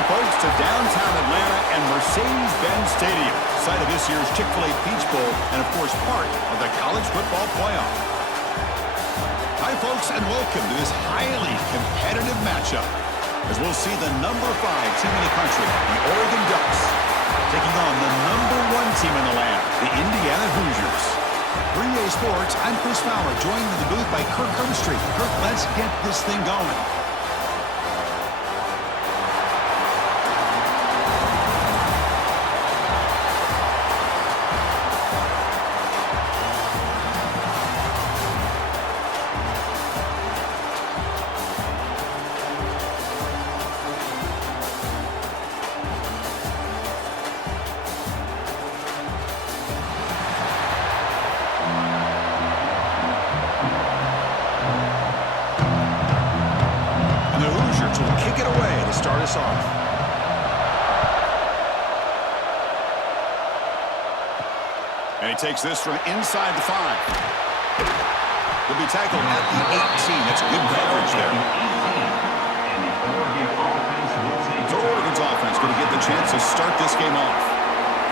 Welcome, folks, to downtown Atlanta and Mercedes-Benz Stadium, site of this year's Chick-fil-A Peach Bowl and, of course, part of the College Football Playoff. Hi, folks, and welcome to this highly competitive matchup as we'll see the #5 team in the country, the Oregon Ducks, taking on the #1 team in the land, the Indiana Hoosiers. For EA Sports, I'm Chris Fowler, joined in the booth by Kirk Hermstreet. Kirk, let's get this thing going. Start us off. And he takes this from inside the 5. He'll be tackled at the 18. That's good coverage there. So Oregon's offense going to get the chance to start this game off.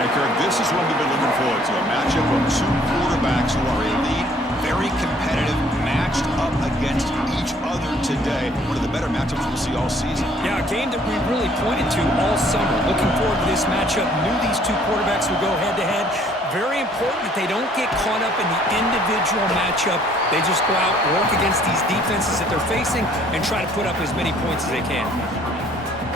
And Kirk, this is what we've been looking forward to, a matchup of two quarterbacks who are elite, very competitive, matched up against each other today. One of the better matchups we'll see all season. Yeah, a game that we really pointed to all summer. Looking forward to this matchup. Knew these two quarterbacks would go head-to-head. Very important that they don't get caught up in the individual matchup. They just go out, work against these defenses that they're facing, and try to put up as many points as they can.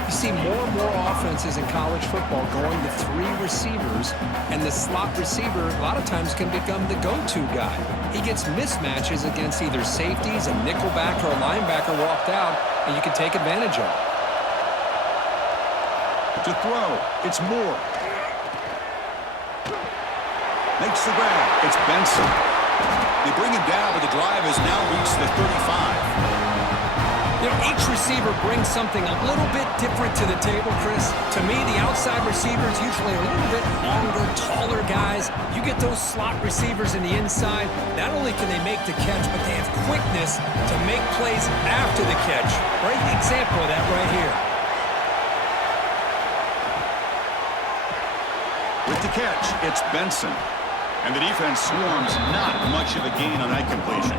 You see more and more offenses in college football going to 3 receivers, and the slot receiver a lot of times can become the go-to guy. He gets mismatches against either safeties, a nickelback, or a linebacker walked out, and you can take advantage of it. To throw, it's Moore. Makes the grab. It's Benson. They bring him down, but the drive has now reached the 35. You know, each receiver brings something a little bit different to the table, Chris. To me, the outside receivers usually are a little bit longer, taller guys. You get those slot receivers in the inside, not only can they make the catch, but they have quickness to make plays after the catch. Great example of that right here. With the catch, it's Benson. And the defense swarms not much of a gain on that completion.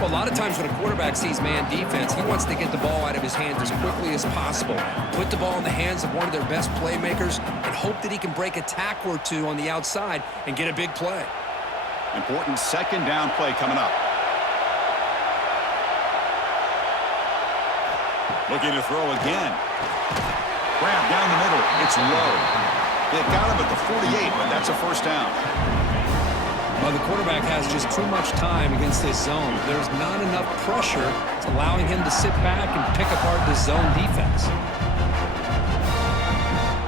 Well, a lot of times when a quarterback sees man defense, he wants to get the ball out of his hands as quickly as possible, put the ball in the hands of one of their best playmakers, and hope that he can break a tackle or two on the outside and get a big play. Important second down play coming up. Looking to throw again. Grab down the middle. It's low. They've got him at the 48, but that's a first down. Well, the quarterback has just too much time against this zone. There's not enough pressure. It's allowing him to sit back and pick apart the zone defense.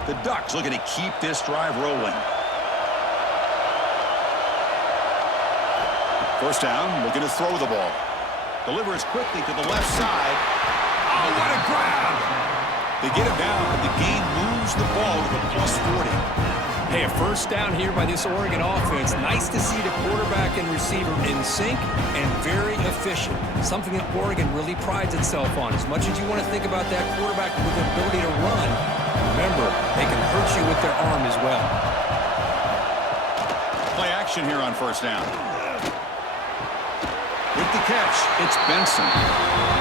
The Ducks looking to keep this drive rolling. First down, looking to throw the ball. Delivers quickly to the left side. Oh, what a grab! They get him down, but the gain moves the ball to the +40. Hey, a first down here by this Oregon offense. Nice to see the quarterback and receiver in sync and very efficient. Something that Oregon really prides itself on. As much as you want to think about that quarterback with the ability to run, remember, they can hurt you with their arm as well. Play action here on first down. With the catch, it's Benson.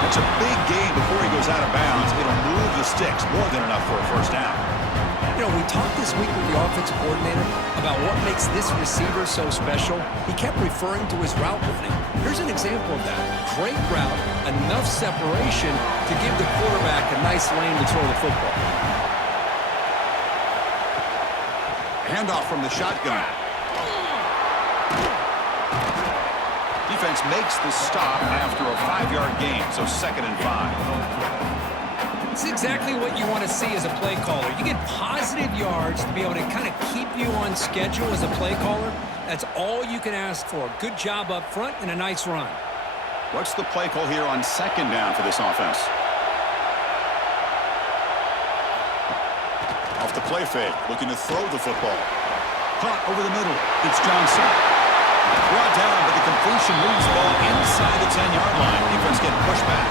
That's a big gain before he goes out of bounds. It'll move the sticks more than enough for a first down. You know, we talked this week with the offensive coordinator about what makes this receiver so special. He kept referring to his route running. Here's an example of that. Great route, enough separation to give the quarterback a nice lane to throw the football. Handoff from the shotgun. Defense makes the stop after a 5-yard gain, so 2nd and 5. It's exactly what you want to see as a play caller. You get positive yards to be able to kind of keep you on schedule as a play caller. That's all you can ask for. Good job up front and a nice run. What's the play call here on 2nd down for this offense? Off the play fake, looking to throw the football. Caught over the middle. It's Johnson. Brought down, but the completion moves the ball inside the 10-yard line. Defense getting pushed back.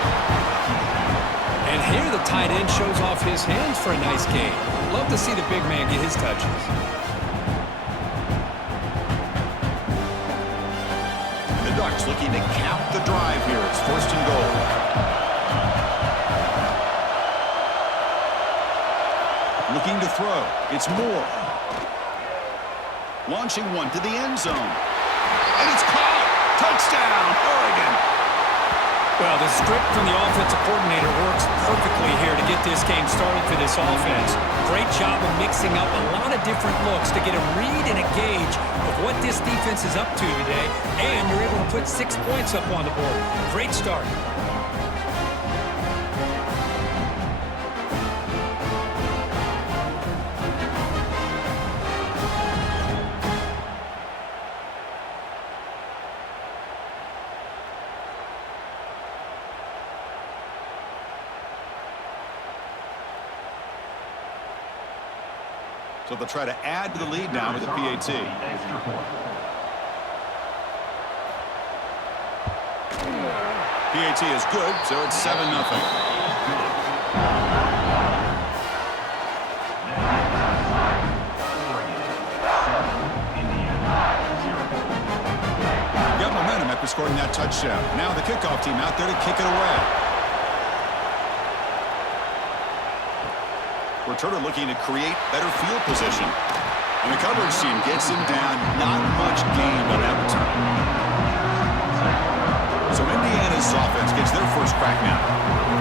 And here the tight end shows off his hands for a nice game. Love to see the big man get his touches. The Ducks looking to cap the drive here. It's 1st and goal. Looking to throw. It's Moore. Launching one to the end zone. And it's caught. Touchdown, Oregon. Well, the script from the offensive coordinator works perfectly here to get this game started for this offense. Great job of mixing up a lot of different looks to get a read and a gauge of what this defense is up to today, and you're able to put 6 points up on the board. Great start. So they'll try to add to the lead now with a PAT. PAT is good, so it's 7-0. Got momentum after scoring that touchdown. Now the kickoff team out there to kick it away. Returner looking to create better field position. And the coverage team gets him down. Not much gain on that return. So Indiana's offense gets their first crack now.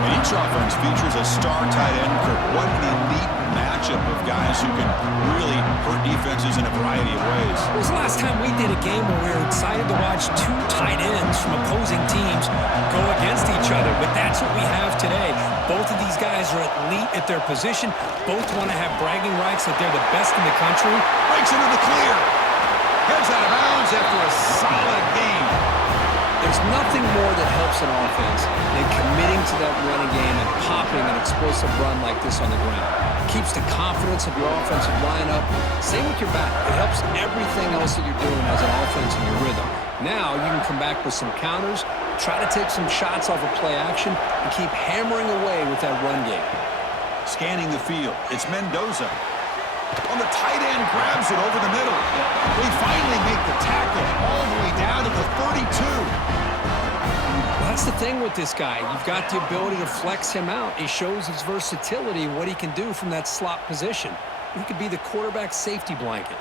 And each offense features a star tight end. What an elite matchup of guys who can really hurt defenses in a variety of ways. When was the last time we did a game where we were excited to watch two tight ends from opposing teams go against each other? But that's what we have today. Both of these guys are elite at their position. Both want to have bragging rights that they're the best in the country. Breaks into the clear. Heads out of bounds after a solid game. There's nothing more that helps an offense than committing to that running game and popping an explosive run like this on the ground. It keeps the confidence of your offensive lineup. Same with your back. It helps everything else that you're doing as an offense in your rhythm. Now you can come back with some counters, try to take some shots off of play action, and keep hammering away with that run game. Scanning the field, it's Mendoza. On the tight end, grabs it over the middle. They finally make the tackle all the way down to the 32. Well, that's the thing with this guy. You've got the ability to flex him out. He shows his versatility, what he can do from that slot position. He could be the quarterback safety blanket.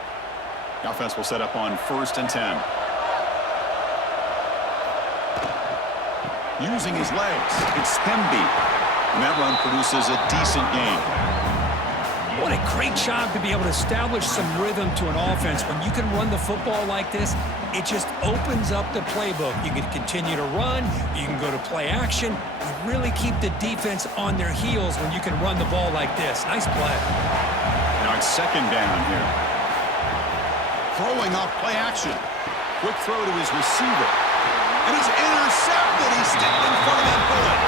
The offense will set up on 1st and 10. Using his legs, it's Stemby. And that run produces a decent gain. What a great job to be able to establish some rhythm to an offense. When you can run the football like this, it just opens up the playbook. You can continue to run. You can go to play action. You really keep the defense on their heels when you can run the ball like this. Nice play. Now it's 2nd down here. Throwing off play action. Quick throw to his receiver. And he's intercepted. He's stepped in front of that bullet.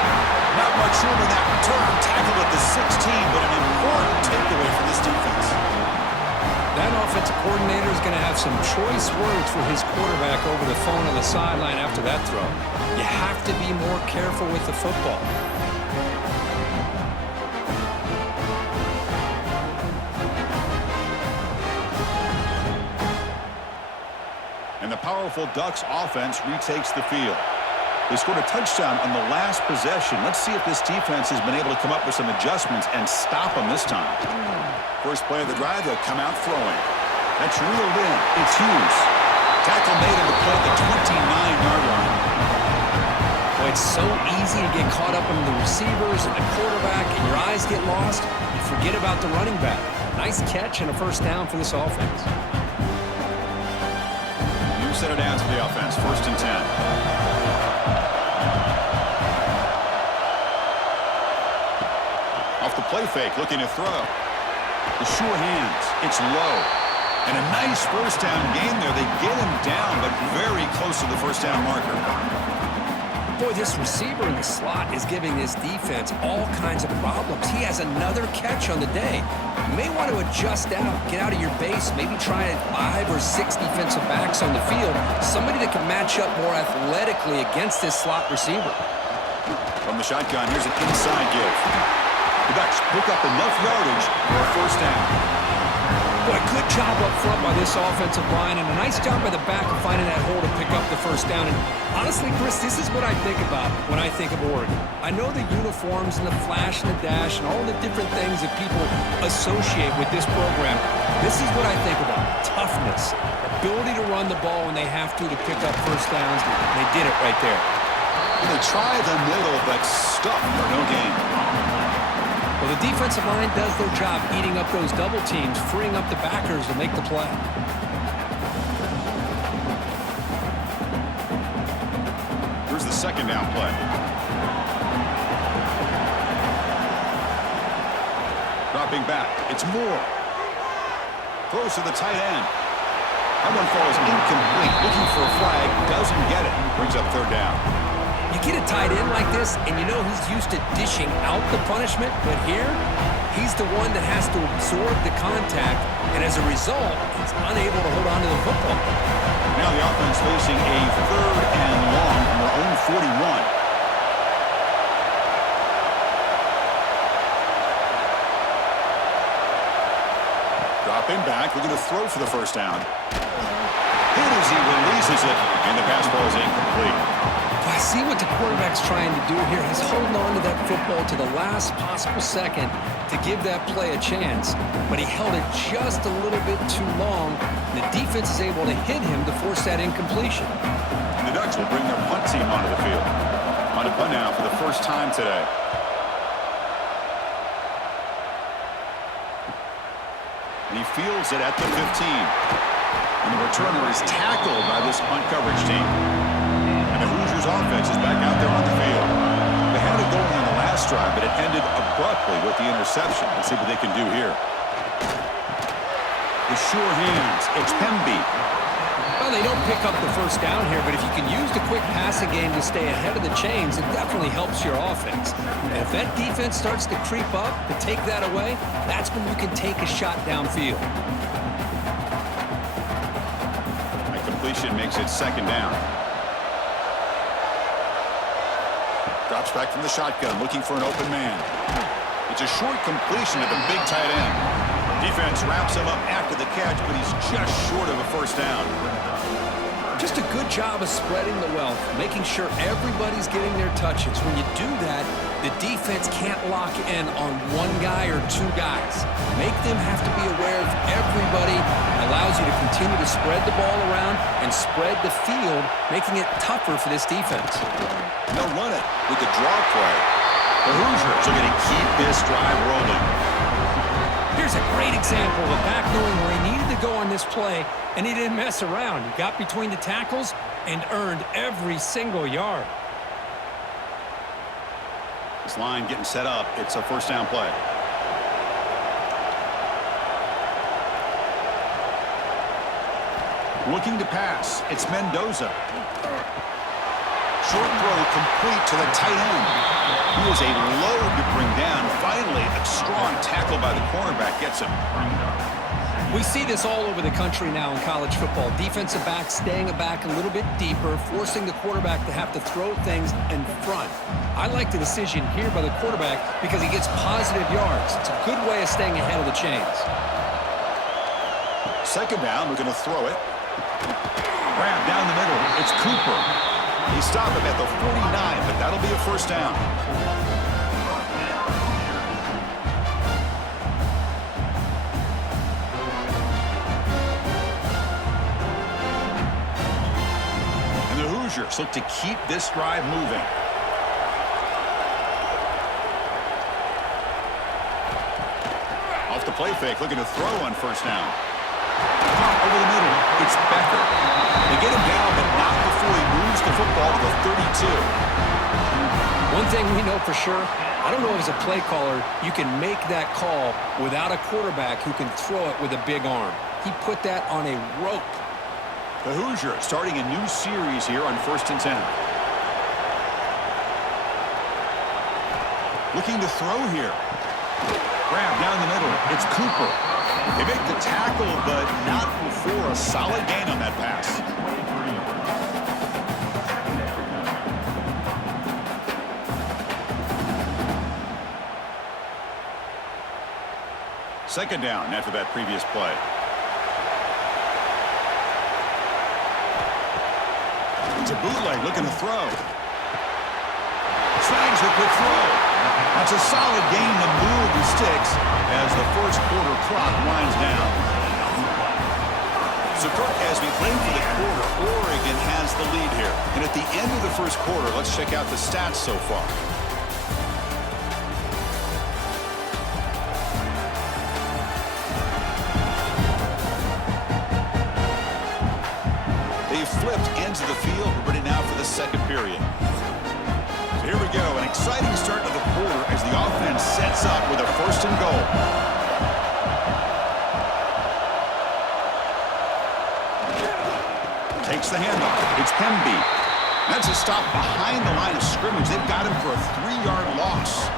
Not much room in that return. Tackled at the 16, but an important takeaway for this defense. That offensive coordinator is going to have some choice words for his quarterback over the phone on the sideline after that throw. You have to be more careful with the football. And the powerful Ducks offense retakes the field. They scored a touchdown on the last possession. Let's see if this defense has been able to come up with some adjustments and stop them this time. First play of the drive, they'll come out throwing. That's reeled in. It's Hughes. Tackle made him to play at the 29-yard line. Well, it's so easy to get caught up in the receivers and the quarterback, and your eyes get lost. You forget about the running back. Nice catch and a 1st down for this offense. You set it down to the offense. 1st and 10. Off the play fake, looking to throw. The sure hands. It's low. And a nice 1st down gain there. They get him down, but very close to the 1st down marker. Boy, this receiver in the slot is giving this defense all kinds of problems. He has another catch on the day. You may want to adjust out, get out of your base, maybe try 5 or 6 defensive backs on the field, somebody that can match up more athletically against this slot receiver. From the shotgun, here's an inside give. The Ducks pick up enough yardage for a first down. Boy, good job up front by this offensive line, and a nice job by the back of finding that hole to pick up the first down. And honestly, Chris, this is what I think about when I think of Oregon. I know the uniforms and the flash and the dash and all the different things that people associate with this program. This is what I think about. Toughness, ability to run the ball when they have to pick up first downs, and they did it right there. They try the middle, but stuck for no gain. Well, the defensive line does their job eating up those double teams, freeing up the backers to make the play. Here's the second down play. Dropping back, it's Moore. Throws to the tight end. That one falls incomplete. Looking for a flag, doesn't get it. Brings up third down. You get a tight end like this, and you know he's used to dishing out the punishment, but here, he's the one that has to absorb the contact, and as a result, he's unable to hold on to the football. Now the offense facing a third and long from their own 41. Dropping back, looking to throw for the first down. Hit as he releases it, and the pass ball is incomplete. I see what the quarterback's trying to do here. He's holding on to that football to the last possible second to give that play a chance, but he held it just a little bit too long. And the defense is able to hit him to force that incompletion. And the Ducks will bring their punt team onto the field. On a punt now for the first time today. And he fields it at the 15. And the returner is tackled by this punt coverage team. And the Hoosiers offense is back out there on the field. They had it going on the last drive, but it ended abruptly with the interception. Let's see what they can do here. The sure hands. It's Pemby. Well, they don't pick up the first down here, but if you can use the quick passing game to stay ahead of the chains, it definitely helps your offense. And if that defense starts to creep up to take that away, that's when you can take a shot downfield. That completion makes it second down. Drops back from the shotgun, looking for an open man. It's a short completion to the big tight end. Defense wraps him up after the catch, but he's just short of a first down. Just a good job of spreading the wealth, making sure everybody's getting their touches. When you do that, the defense can't lock in on one guy or two guys. Make them have to be aware of everybody. It allows you to continue to spread the ball around and spread the field, making it tougher for this defense. They'll run it with the draw play. The Hoosiers are going to keep this drive rolling. Here's a great example of a back knowing where he needed to go on this play, and he didn't mess around. He got between the tackles and earned every single yard. This line getting set up. It's a first down play. Looking to pass. It's Mendoza. Short throw complete to the tight end. He was a load to bring down. Finally, a strong tackle by the cornerback gets him. We see this all over the country now in college football. Defensive backs staying back a little bit deeper, forcing the quarterback to have to throw things in front. I like the decision here by the quarterback because he gets positive yards. It's a good way of staying ahead of the chains. Second down, we're going to throw it. Grab down the middle. It's Cooper. He stopped him at the 49, but that'll be a first down. And the Hoosiers look to keep this drive moving. Off the play fake, looking to throw on first down. Over the middle, it's Becker. They get him down, but not before he moves the football to the 32. One thing we know for sure, I don't know if as a play caller, you can make that call without a quarterback who can throw it with a big arm. He put that on a rope. The Hoosiers starting a new series here on 1st and 10. Looking to throw here. Grab down the middle. It's Cooper. They make the tackle, but not before a solid gain on that pass. Second down after that previous play. It's a bootleg looking to throw. Snags the quick throw. That's a solid gain to move the sticks as the first quarter clock winds down. So, Kirk, as we play for the quarter, Oregon has the lead here. And at the end of the first quarter, let's check out the stats so far. They've flipped ends of the field. We're ready now for the second period. So here we go. An exciting start to the quarter as the offense sets up with a first and goal. Takes the handoff. It's Hemby. That's a stop behind the line of scrimmage. They've got him for a 3-yard loss.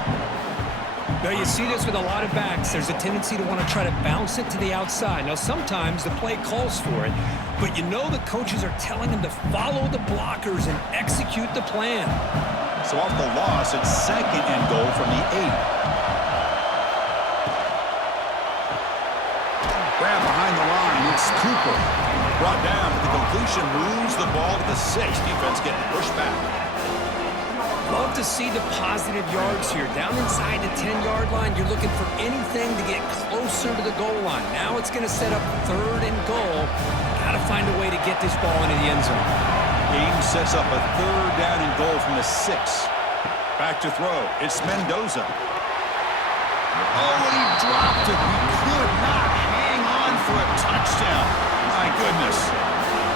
Now, you see this with a lot of backs. There's a tendency to want to try to bounce it to the outside. Now, sometimes the play calls for it, but you know the coaches are telling them to follow the blockers and execute the plan. So off the loss, it's second and goal from the 8. Grab behind the line. It's Cooper. Brought down, but the completion moves the ball to the 6. Defense getting pushed back. Love to see the positive yards here. Down inside the 10-yard line, you're looking for anything to get closer to the goal line. Now it's going to set up third and goal. Got to find a way to get this ball into the end zone. Game sets up a third down and goal from the 6. Back to throw. It's Mendoza. Oh, and he dropped it. He could not hang on for a touchdown. My goodness.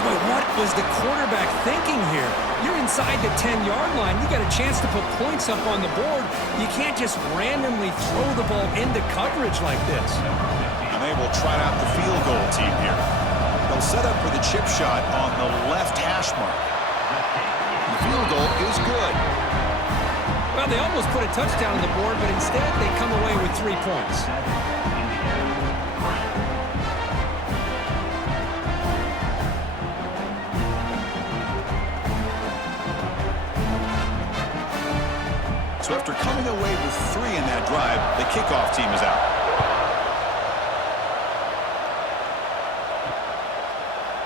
But what was the quarterback thinking here? You're inside the 10-yard line. You got a chance to put points up on the board. You can't just randomly throw the ball into coverage like this. And they will try out the field goal team here. They'll set up for the chip shot on the left hash mark. The field goal is good. Well, they almost put a touchdown on the board, but instead they come away with 3 points. So after coming away with 3 in that drive, the kickoff team is out.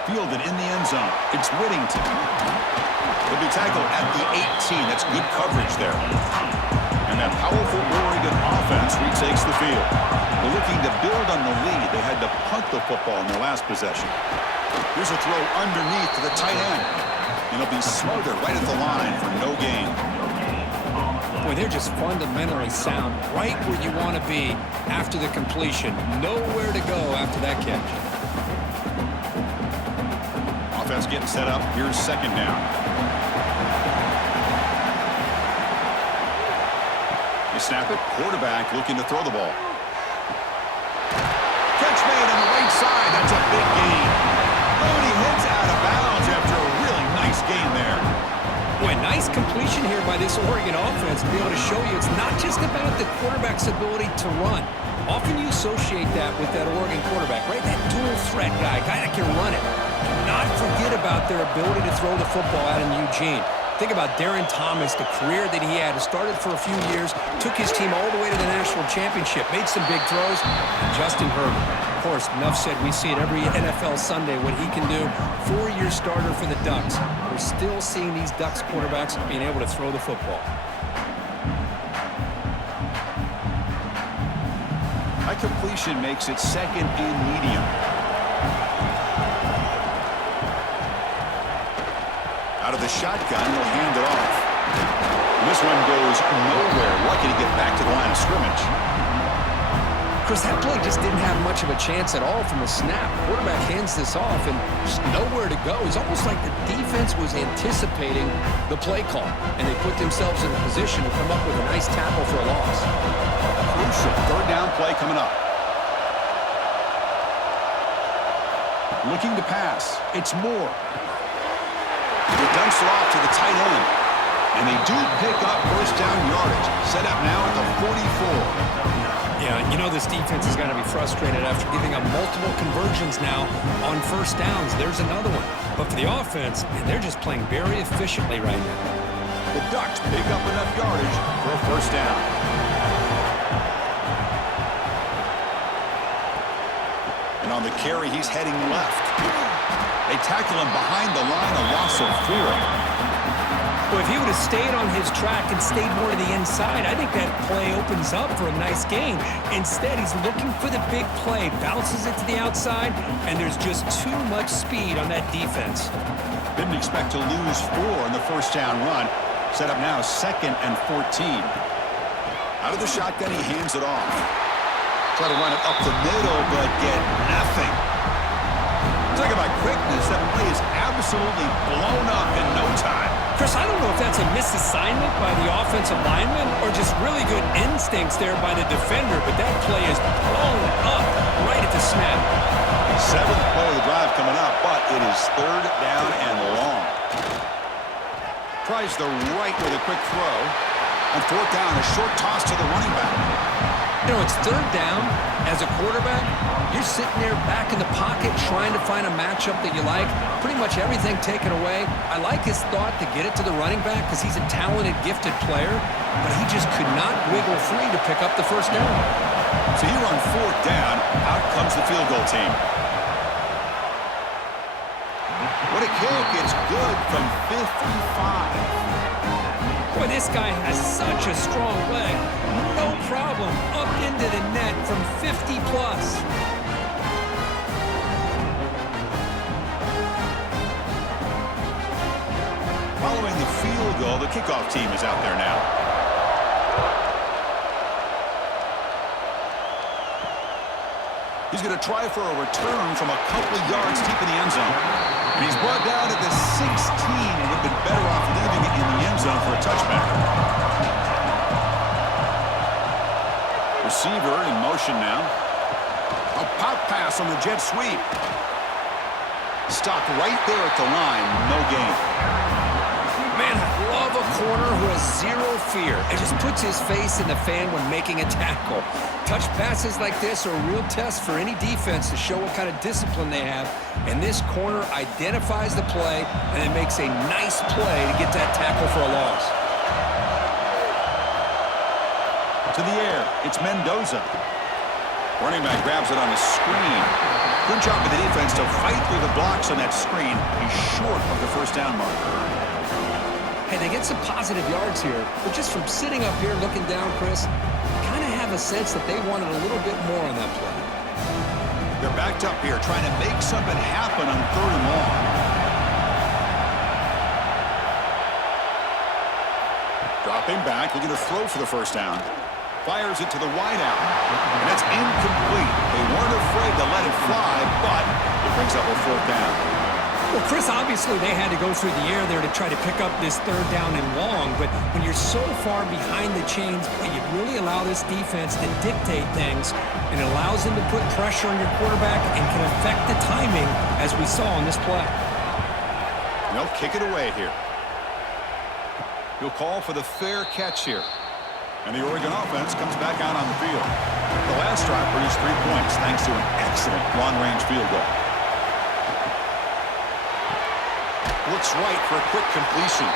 Fielded in the end zone. It's Whittington. He'll be tackled at the 18. That's good coverage there. And that powerful Oregon offense retakes the field. They're looking to build on the lead. They had to punt the football in their last possession. Here's a throw underneath to the tight end. And it'll be smothered right at the line for no gain. Boy, they're just fundamentally sound, right where you want to be after the completion. Nowhere to go after that catch. Offense getting set up. Here's second down. They snap it. Quarterback looking to throw the ball. Catch made on the right side. That's a big gain. Oh, and he heads out of bounds after a really nice gain there. Boy, nice completion here by this Oregon offense to be able to show you it's not just about the quarterback's ability to run. Often you associate that with that Oregon quarterback, right? That dual threat guy that can run it. Do not forget about their ability to throw the football out in Eugene. Think about Darren Thomas, the career that he had. Started for a few years, took his team all the way to the national championship, made some big throws. And Justin Herbert, of course, enough said, we see it every NFL Sunday what he can do. 4-year starter for the Ducks. We're still seeing these Ducks quarterbacks being able to throw the football. High completion makes it second and medium. Out of the shotgun, he'll hand it off. And this one goes nowhere. Lucky to get back to the line of scrimmage. Chris, that play just didn't have much of a chance at all from the snap. Quarterback hands this off and just nowhere to go. It's almost like the defense was anticipating the play call, and they put themselves in a position to come up with a nice tackle for a loss. Crucial third down play coming up. Looking to pass. It's Moore. He dumps it off to the tight end. And they do pick up first down yardage. Set up now at the 44. Yeah, you know this defense is going to be frustrated after giving up multiple conversions now on first downs. There's another one. But for the offense, man, they're just playing very efficiently right now. The Ducks pick up enough yardage for a first down. the carry, he's heading left. They tackle him behind the line, a loss of 4. Well, if he would have stayed on his track and stayed more to the inside, I think that play opens up for a nice gain. Instead, he's looking for the big play, bounces it to the outside, and there's just too much speed on that defense. Didn't expect to lose 4 in the first down run. Set up now 2nd and 14. Out of the shotgun, he hands it off. Try to run it up the middle, but get nothing. Talk about quickness. That play is absolutely blown up in no time. Chris, I don't know if that's a misassignment by the offensive lineman or just really good instincts there by the defender, but that play is blown up right at the snap. 7th play of the drive coming up, but it is 3rd down and long. Tries the right with a quick throw. On 4th down, a short toss to the running back. You know, it's 3rd down. As a quarterback, you're sitting there back in the pocket trying to find a matchup that you like. Pretty much everything taken away. I like his thought to get it to the running back because he's a talented, gifted player, but he just could not wiggle free to pick up the first down. So you run 4th down, out comes the field goal team. What a kick. It's good from 55. Boy, this guy has such a strong leg. No problem. Up into the net from 50 plus. Following the field goal, the kickoff team is out there now. He's going to try for a return from a couple of yards deep in the end zone. And he's brought down at the 16 and would have been better off leaving it in the end zone for a touchback. Receiver in motion now. A pop pass on the jet sweep. Stopped right there at the line. No gain. Man, I love a corner who has zero fear and just puts his face in the fan when making a tackle. Touch passes like this are a real test for any defense to show what kind of discipline they have. And this corner identifies the play and then makes a nice play to get that tackle for a loss. To the air, it's Mendoza. Running back grabs it on a screen. Good job by the defense to fight through the blocks on that screen. He's short of the first down mark. Hey, they get some positive yards here, but just from sitting up here looking down, Chris, kind of have a sense that they wanted a little bit more on that play. They're backed up here trying to make something happen on 3rd and long. Dropping back, looking to throw for the first down. Fires it to the wideout. And that's incomplete. They weren't afraid to let it fly, but it brings up a 4th down. Well, Chris, obviously they had to go through the air there to try to pick up this 3rd down and long, but when you're so far behind the chains, you really allow this defense to dictate things, and it allows them to put pressure on your quarterback and can affect the timing, as we saw on this play. They'll kick it away here. He'll call for the fair catch here. And the Oregon offense comes back out on the field. The last drive produced 3 points thanks to an excellent long-range field goal. Looks right for a quick completion.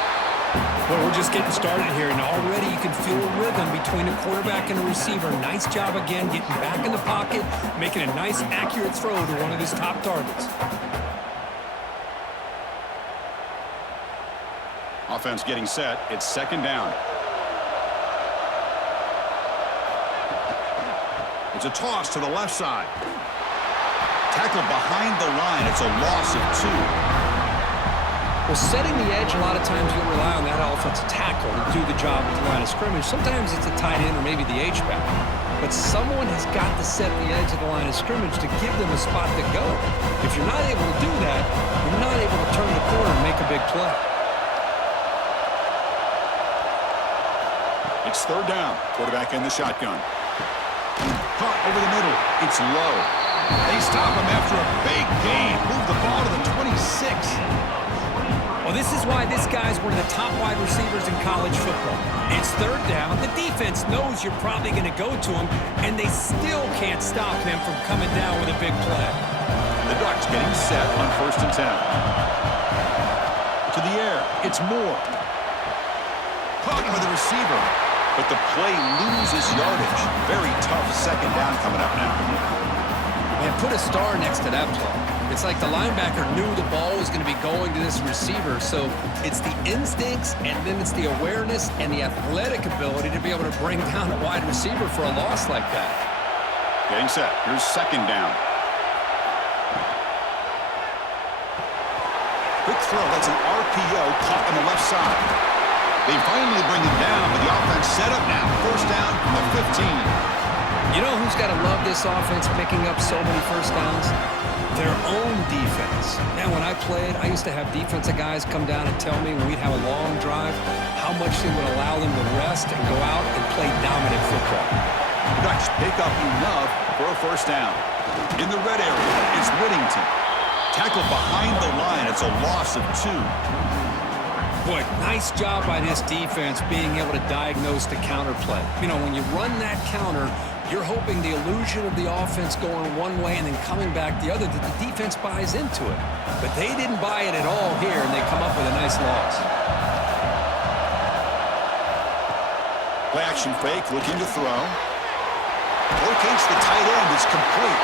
Well, we're just getting started here, and already you can feel a rhythm between a quarterback and a receiver. Nice job again getting back in the pocket, making a nice, accurate throw to one of his top targets. Offense getting set. It's 2nd down. It's a toss to the left side. Tackle behind the line. It's a loss of 2. Well, setting the edge, a lot of times you'll rely on that offensive tackle to do the job at the line of scrimmage. Sometimes it's a tight end or maybe the H-back. But someone has got to set the edge of the line of scrimmage to give them a spot to go. If you're not able to do that, you're not able to turn the corner and make a big play. It's 3rd down. Quarterback in the shotgun. Caught over the middle. It's low. They stop him after a big gain. Move the ball to the 26. Well, this is why this guy's one of the top wide receivers in college football. It's 3rd down. The defense knows you're probably going to go to him, and they still can't stop him from coming down with a big play. And the Ducks getting set on 1st and 10. To the air. It's Moore. Caught by the receiver. But the play loses yardage. Very tough 2nd down coming up now. Man, put a star next to that play. It's like the linebacker knew the ball was going to be going to this receiver, so it's the instincts, and then it's the awareness and the athletic ability to be able to bring down a wide receiver for a loss like that. Getting set. Here's second down. Quick throw. That's an RPO caught on the left side. They finally bring him down, but the offense set up now. First down from the 15. You know who's got to love this offense picking up so many first downs? Their own defense. Man, when I played, I used to have defensive guys come down and tell me when we'd have a long drive how much they would allow them to rest and go out and play dominant football. Ducks pick up enough for a first down. In the red area, it's Whittington. Tackled behind the line. It's a loss of 2. Boy, nice job by this defense being able to diagnose the counter play. You know, when you run that counter, you're hoping the illusion of the offense going one way and then coming back the other, that the defense buys into it. But they didn't buy it at all here, and they come up with a nice loss. Play action fake, looking to throw. Locates the tight end. It's complete.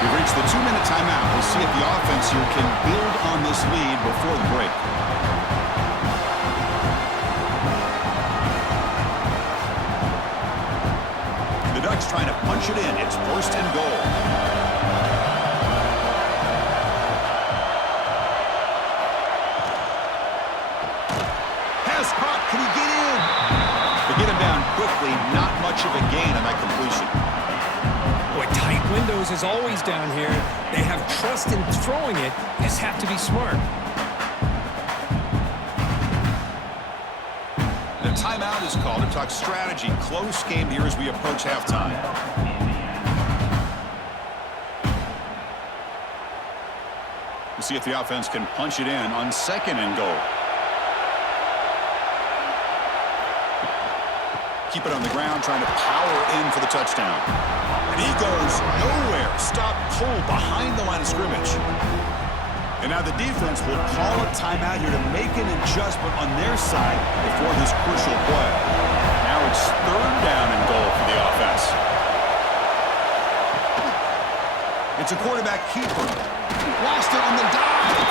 We've reached the 2-minute timeout. We'll see if the offense here can build on this lead before the break. Ducks trying to punch it in. It's first and goal. Pass caught. Can he get in? They get him down quickly. Not much of a gain on that completion. Boy, tight windows is always down here. They have trust in throwing it. You just have to be smart. Timeout is called to talk strategy. Close game here as we approach halftime. We'll see if the offense can punch it in on second and goal. Keep it on the ground, trying to power in for the touchdown. And he goes nowhere. Stop pulled behind the line of scrimmage. And now the defense will call a timeout here to make an adjustment on their side before this crucial play. Now it's third down and goal for the offense. It's a quarterback keeper. Lost it on the dive.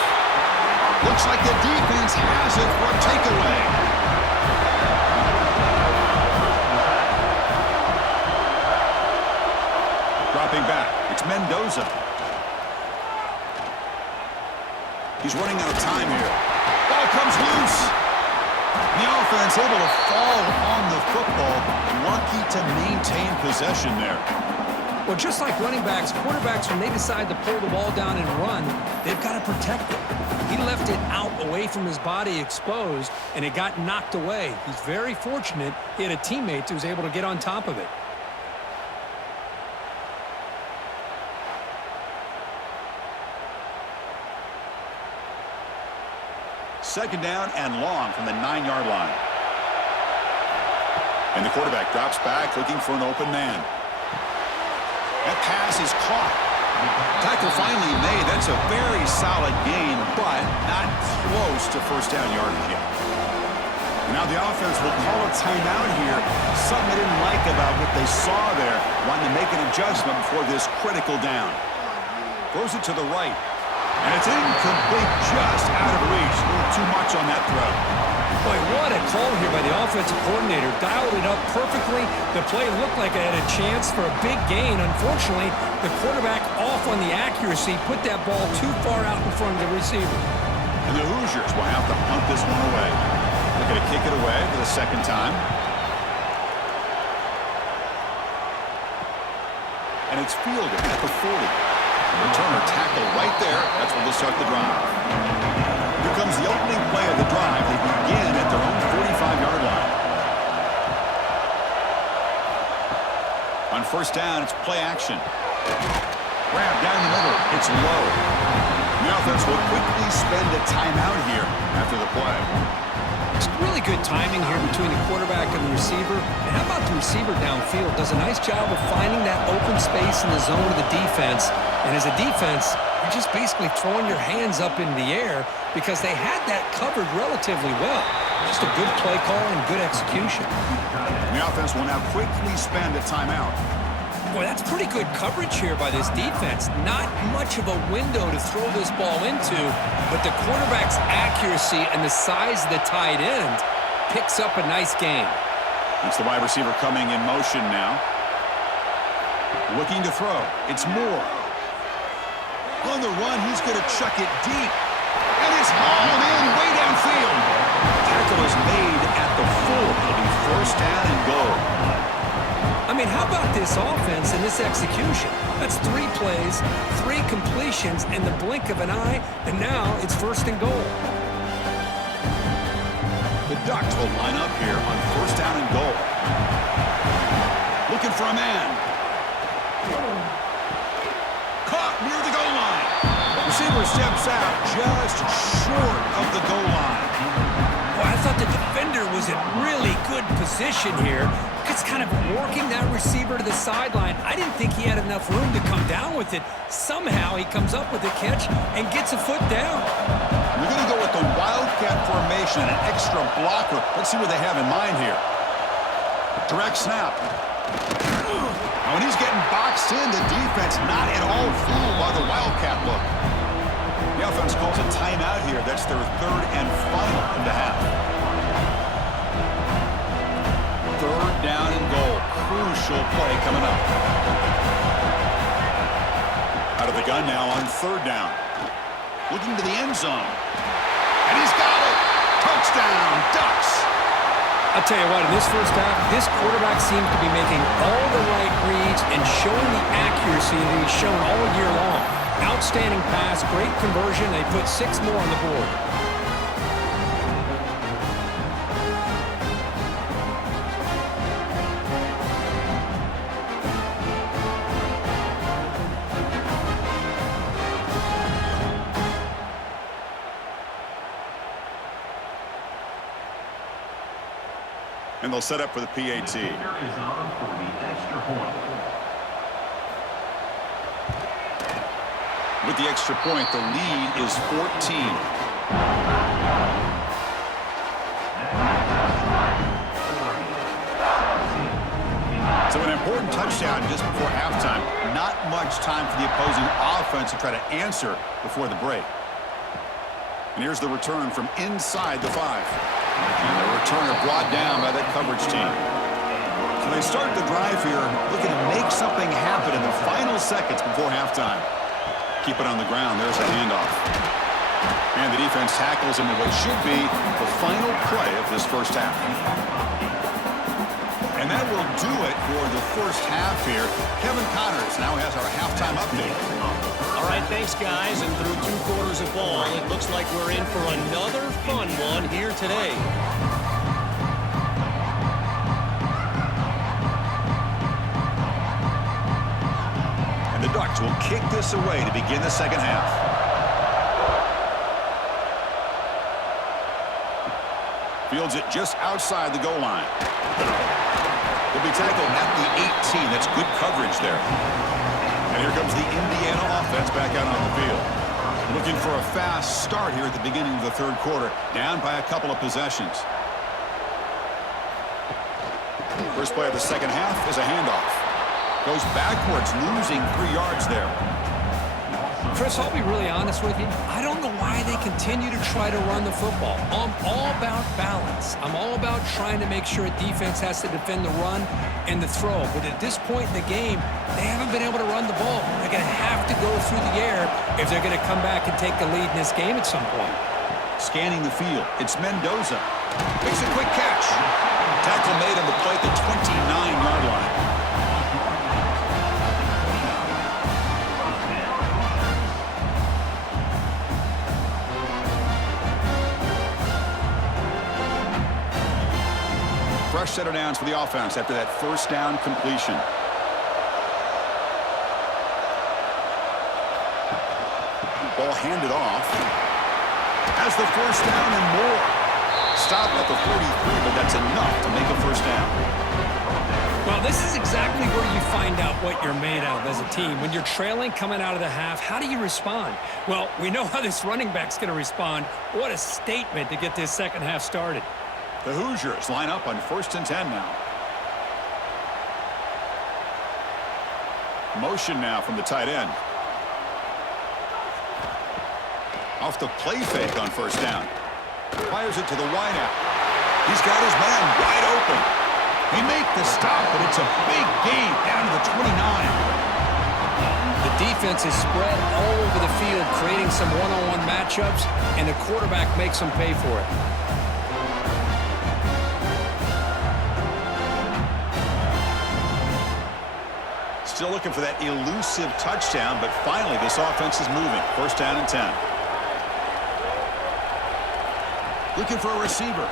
Looks like the defense has it for a takeaway. Dropping back, it's Mendoza. He's running out of time here. Ball comes loose. The offense able to fall on the football. Lucky to maintain possession there. Well, just like running backs, quarterbacks, when they decide to pull the ball down and run, they've got to protect it. He left it out away from his body exposed, and it got knocked away. He's very fortunate he had a teammate who was able to get on top of it. Second down and long from the 9-yard line. And the quarterback drops back looking for an open man. That pass is caught. Tackle finally made. That's a very solid gain, but not close to first down yardage yet. And now the offense will call a timeout here. Something they didn't like about what they saw there. Wanting to make an adjustment before this critical down. Throws it to the right. And it's incomplete, just out of reach. A little too much on that throw. Boy, what a call here by the offensive coordinator. Dialed it up perfectly. The play looked like it had a chance for a big gain. Unfortunately, the quarterback off on the accuracy, put that ball too far out in front of the receiver. And the Hoosiers will have to punt this one away. They're going to kick it away for the second time. And it's fielded at the 40. Returner tackle right there. That's where they'll start the drive. Here comes the opening play of the drive. They begin at their own 45-yard line. On first down, it's play action. Grab down the middle. It's low. The offense will quickly spend a timeout here after the play. It's really good timing here between the quarterback and the receiver. And how about the receiver downfield? Does a nice job of finding that open space in the zone of the defense. And as a defense, you're just basically throwing your hands up in the air because they had that covered relatively well. Just a good play call and good execution. The offense will now quickly spend a timeout. Boy, that's pretty good coverage here by this defense. Not much of a window to throw this ball into, but the quarterback's accuracy and the size of the tight end picks up a nice gain. It's the wide receiver coming in motion now. Looking to throw. It's Moore. On the run, he's going to chuck it deep. And it's hauled in way downfield. Tackle is made at the full. It'll be first down and goal. I mean, how about this offense and this execution? That's 3 plays, 3 completions in the blink of an eye, and now it's first and goal. The Ducks will line up here on first down and goal. Looking for a man. Caught near the goal line. Receiver steps out just short of the goal line. Well, I thought the defender was in really good position here. It's kind of working that receiver to the sideline. I didn't think he had enough room to come down with it. Somehow he comes up with the catch and gets a foot down. We're going to go with the Wildcat formation, an extra blocker. Let's see what they have in mind here. Direct snap. When he's getting boxed in, the defense not at all fooled by the Wildcat look. The offense calls a timeout here. That's their 3rd and final in the half. 3rd down and goal. Crucial play coming up. Out of the gun now on 3rd down. Looking to the end zone. And he's got it. Touchdown, Ducks. I'll tell you what, in this first half, this quarterback seems to be making all the right reads and showing the accuracy that he's shown all year long. Outstanding pass, great conversion. They put 6 more on the board. And they'll set up for the PAT. With the extra point, the lead is 14. So an important touchdown just before halftime. Not much time for the opposing offense to try to answer before the break. And here's the return from inside the 5. And the returner brought down by that coverage team. So they start the drive here looking to make something happen in the final seconds before halftime. Keep it on the ground. There's a handoff. And the defense tackles him in what should be the final play of this first half. And that will do it for the first half here. Kevin Connors now has our halftime update. All right, thanks, guys. And through 2 quarters of ball, it looks like we're in for another fun one here today. And the Ducks will kick this away to begin the second half. Fields it just outside the goal line. He'll be tackled at the 18. That's good coverage there. And here comes the Indiana offense back out on the field. Looking for a fast start here at the beginning of the 3rd quarter. Down by a couple of possessions. First play of the second half is a handoff. Goes backwards, losing 3 yards there. Chris, I'll be really honest with you. I don't know why they continue to try to run the football. I'm all about balance. I'm all about trying to make sure a defense has to defend the run and the throw. But at this point in the game, they haven't been able to run the ball. They're going to have to go through the air if they're going to come back and take the lead in this game at some point. Scanning the field. It's Mendoza. Makes a quick catch. Tackle made on the play at the 29-yard line. Fresh set of downs for the offense after that first down completion. Ball handed off. Has the first down and more. Stop at the 43, but that's enough to make a first down. Well, this is exactly where you find out what you're made of as a team. When you're trailing coming out of the half, how do you respond? Well, we know how this running back's going to respond. What a statement to get this second half started. The Hoosiers line up on 1st and 10 now. Motion now from the tight end. Off the play fake on first down. Fires it to the wideout. He's got his man wide open. He make the stop, but it's a big gain down to the 29. The defense is spread all over the field, creating some one-on-one matchups, and the quarterback makes them pay for it. Still looking for that elusive touchdown, but finally this offense is moving. First down and 10. Looking for a receiver.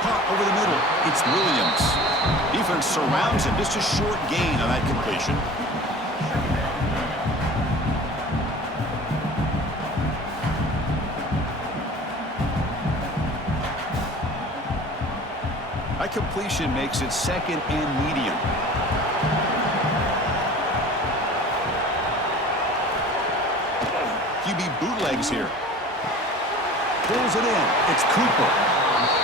Caught over the middle. It's Williams. Defense surrounds him. Just a short gain on that completion. That completion makes it second and medium. QB bootlegs here. Pulls it in. It's Cooper.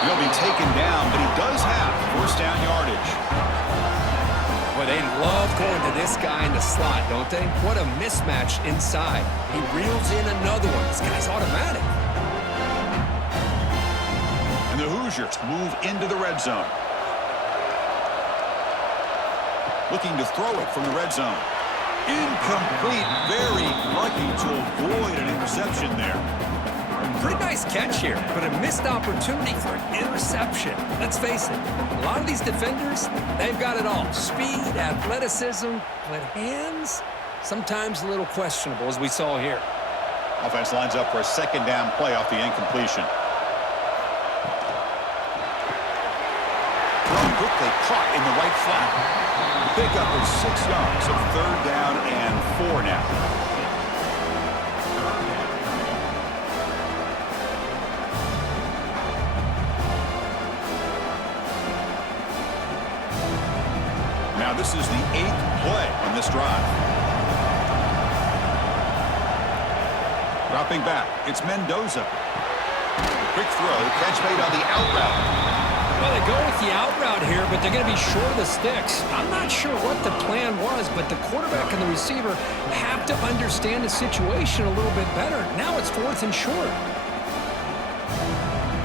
He'll be taken down, but he does have first down yardage. Boy, they love going to this guy in the slot, don't they? What a mismatch inside. He reels in another one. This guy's automatic. And the Hoosiers move into the red zone. Looking to throw it from the red zone. Incomplete. Very lucky to avoid an interception there. Pretty nice catch here, but a missed opportunity for an interception. Let's face it, a lot of these defenders, they've got it all. Speed, athleticism, but hands, sometimes a little questionable, as we saw here. Offense lines up for a second down play off the incompletion. Throw quickly caught in the right flat. Pick up is 6 yards, so third down and 4 now. Now this is the 8th play on this drive. Dropping back, it's Mendoza. Quick throw, catch made on the out route. Well, they go with the out route here, but they're going to be short of the sticks. I'm not sure what the plan was, but the quarterback and the receiver have to understand the situation a little bit better. Now it's 4th and short.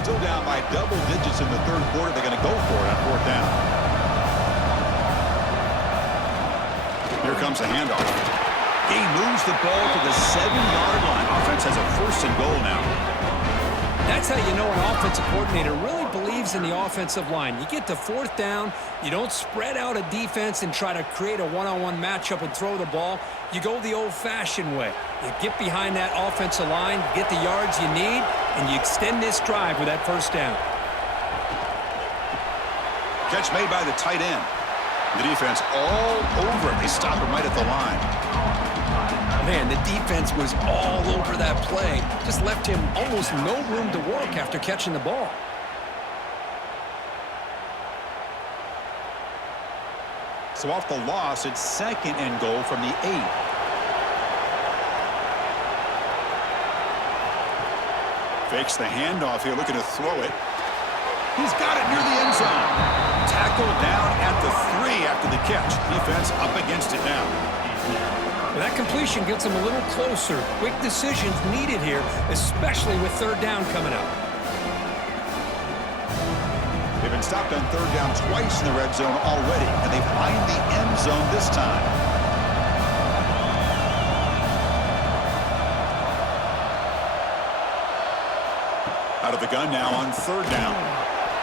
Still down by double digits in the third quarter. They're going to go for it on 4th down. Here comes a handoff. He moves the ball to the 7-yard line. Offense has a 1st and goal now. That's how you know an offensive coordinator really believes in the offensive line. You get to 4th down, you don't spread out a defense and try to create a one-on-one matchup and throw the ball. You go the old-fashioned way. You get behind that offensive line, get the yards you need, and you extend this drive with that 1st down. Catch made by the tight end. The defense all over it. They stop him right at the line. Man, the defense was all over that play. Just left him almost no room to work after catching the ball. So off the loss, it's 2nd and goal from the 8. Fakes the handoff here, looking to throw it. He's got it near the end zone. Tackled down at the 3 after the catch. Defense up against it now. Well, that completion gets them a little closer. Quick decisions needed here, especially with 3rd down coming up. They've been stopped on 3rd down twice in the red zone already, and they find the end zone this time. Out of the gun now on 3rd down.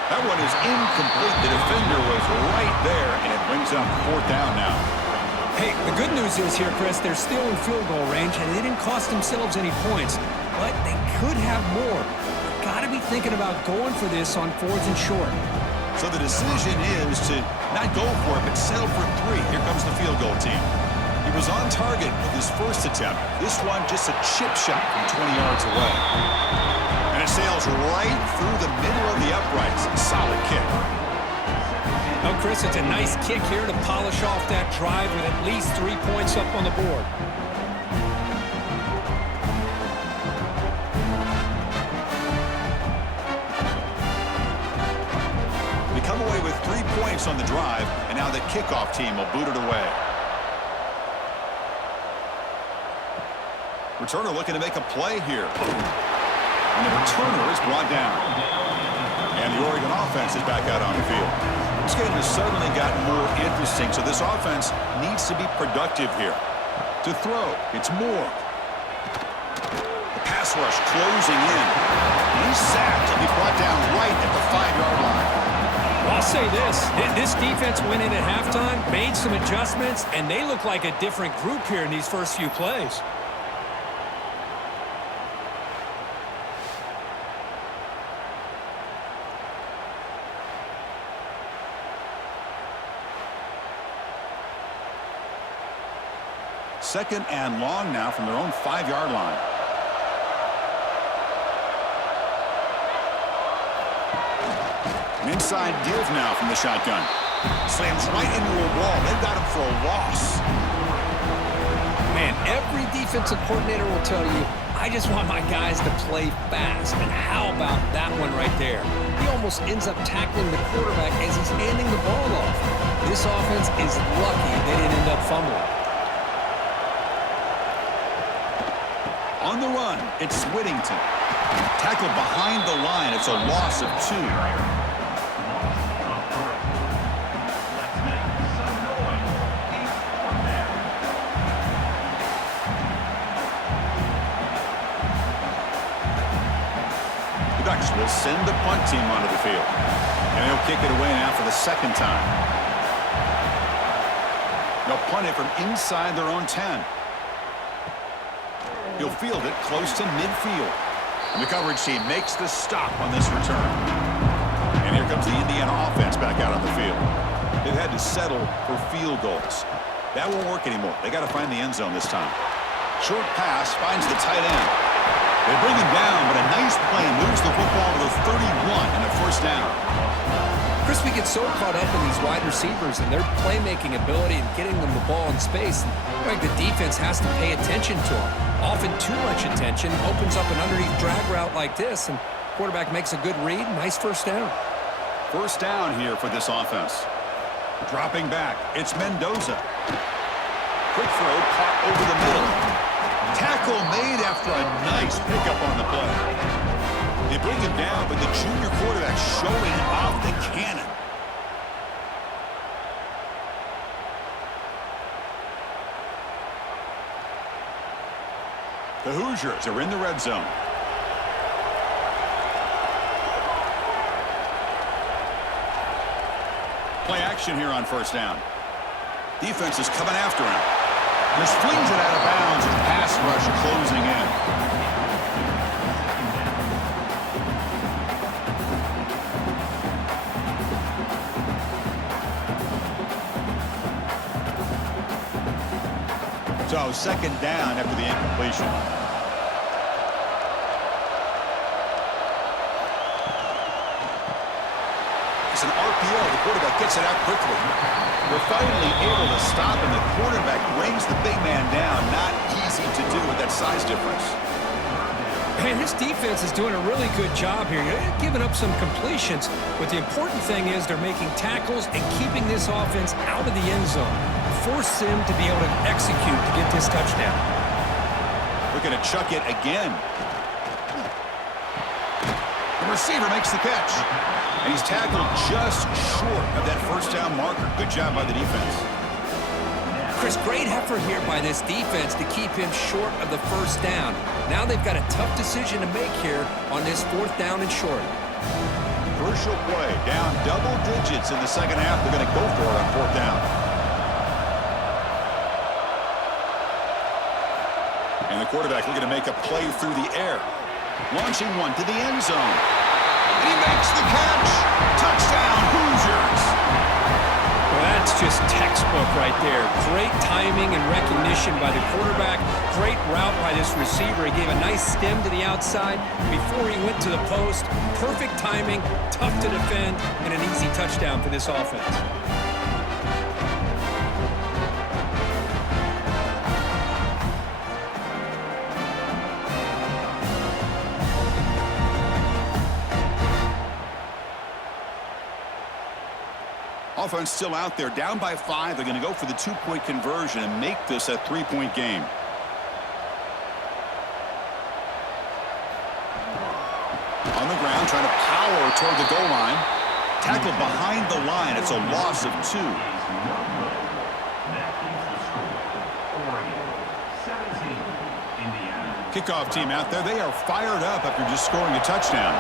That one is incomplete. The defender was right there, and it brings up 4th down now. Hey, the good news is here, Chris, they're still in field goal range, and they didn't cost themselves any points, but they could have more. Got to be thinking about going for this on 4th and short. So the decision is to not go for it, but settle for 3. Here comes the field goal team. He was on target with his first attempt. This one just a chip shot from 20 yards away. And it sails right through the middle of the uprights. Solid kick. Well, Chris, it's a nice kick here to polish off that drive with at least 3 points up on the board. We come away with 3 points on the drive, and now the kickoff team will boot it away. Returner looking to make a play here. And the returner is brought down. And the Oregon offense is back out on the field. This game has suddenly gotten more interesting, so this offense needs to be productive here. To throw, it's Moore. The pass rush closing in. He's sacked. He'll be brought down right at the 5-yard line. Well, I'll say this defense went in at halftime, made some adjustments, and they look like a different group here in these first few plays. Second and long now from their own 5-yard line. An inside give now from the shotgun. Slams right into a wall. They've got him for a loss. Man, every defensive coordinator will tell you, I just want my guys to play fast. And how about that one right there? He almost ends up tackling the quarterback as he's handing the ball off. This offense is lucky they didn't end up fumbling. On the run, it's Whittington. Tackled behind the line. It's a loss of 2. The Ducks will send the punt team onto the field. And they'll kick it away now for the second time. They'll punt it from inside their own 10. He'll field it close to midfield. And the coverage team makes the stop on this return. And here comes the Indiana offense back out on the field. They've had to settle for field goals. That won't work anymore. They got to find the end zone this time. Short pass finds the tight end. They bring him down, but a nice play moves the football to the 31 and a first down. Chris, we get so caught up in these wide receivers and their playmaking ability and getting them the ball in space. Like the defense has to pay attention to them. Often too much attention opens up an underneath drag route like this, and quarterback makes a good read. Nice first down. First down here for this offense. Dropping back, it's Mendoza. Quick throw caught over the middle. Tackle made after a nice pickup on the play. They bring him down, but the junior quarterback showing off the cannon. The Hoosiers are in the red zone. Play action here on first down. Defense is coming after him. Just flings it out of bounds and pass rush closing in. So second down after the incompletion. It's an RPO. The quarterback gets it out quickly. They're finally able to stop, and the quarterback brings the big man down. Not easy to do with that size difference. Man, this defense is doing a really good job here. They're giving up some completions, but the important thing is they're making tackles and keeping this offense out of the end zone. Force him to be able to execute to get this touchdown. Looking to chuck it again. The receiver makes the catch. And he's tackled just short of that first down marker. Good job by the defense. Chris, great effort here by this defense to keep him short of the first down. Now they've got a tough decision to make here on this 4th down and short. Crucial play. Down double digits in the second half. They're going to go for it on 4th down. And the quarterback looking to make a play through the air. Launching one to the end zone. And he makes the catch. Touchdown, Hoosiers. Well, that's just textbook right there. Great timing and recognition by the quarterback. Great route by this receiver. He gave a nice stem to the outside before he went to the post. Perfect timing, tough to defend, and an easy touchdown for this offense. Offense still out there, down by 5. They're going to go for the 2-point conversion and make this a 3-point game. On the ground, trying to power toward the goal line. Tackled behind the line. It's a loss of 2. Kickoff team out there. They are fired up after just scoring a touchdown.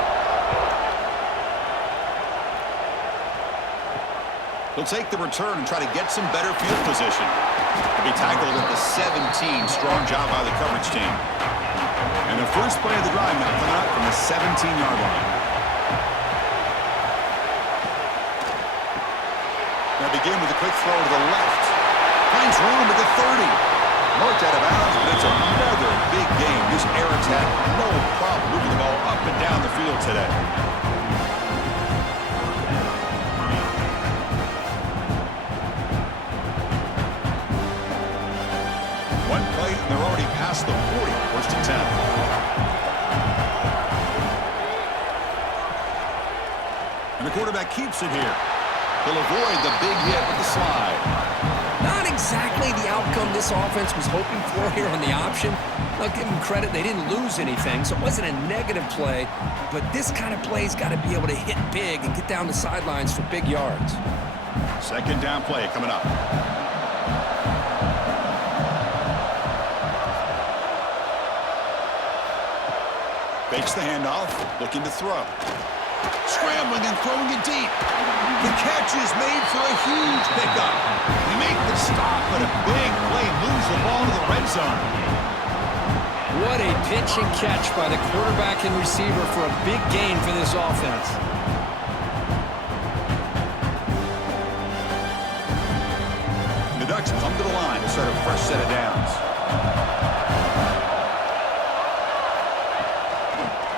They'll take the return and try to get some better field position. They'll be tackled at the 17. Strong job by the coverage team. And the first play of the drive now coming out from the 17-yard line. Now begin with a quick throw to the left. Finds room at the 30. Marked out of bounds, but it's another big game. This air attack, no problem moving the ball up and down the field today. One play, and they're already past the 40, first and 10. And the quarterback keeps it here. He'll avoid the big hit with the slide. Not exactly the outcome this offense was hoping for here on the option. I'll give them credit, they didn't lose anything, so it wasn't a negative play, but this kind of play's got to be able to hit big and get down the sidelines for big yards. Second down play coming up. Fakes the handoff, looking to throw. Scrambling and throwing it deep. The catch is made for a huge pickup. They make the stop, but a big play moves the ball to the red zone. What a pitch and catch by the quarterback and receiver for a big gain for this offense. The Ducks come to the line to start a fresh set of downs.